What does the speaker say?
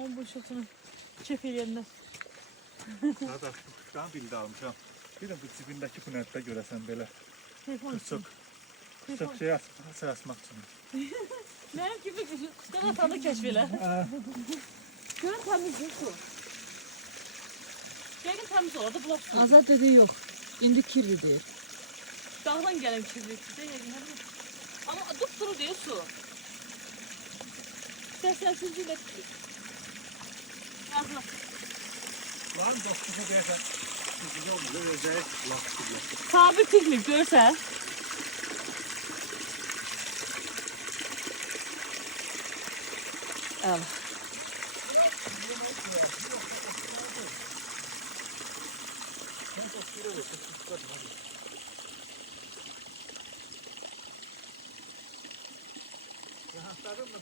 Onun boşaltını çöp eləyəndə. Zaten şu kuştan bildi almışam. Bir de bu dibindeki bu nette göresen böyle Telefon için. kısık şey asmak için. Mənim kimi kuşdan atanda kəşf elə. Görün təmiz yox su. Yəqin təmiz olar da bulaq su. Azad dedi yok. İndi kirli değil. Dağdan gələn kirlikdir yəqin. Amma dupduru deyil su. Səslənsiz ilə Azla. Lan dostunu diyesen. Güzel olmuyor. Özel kulak kulak. Sabir piknik görsən. Al. Rahatladın mı?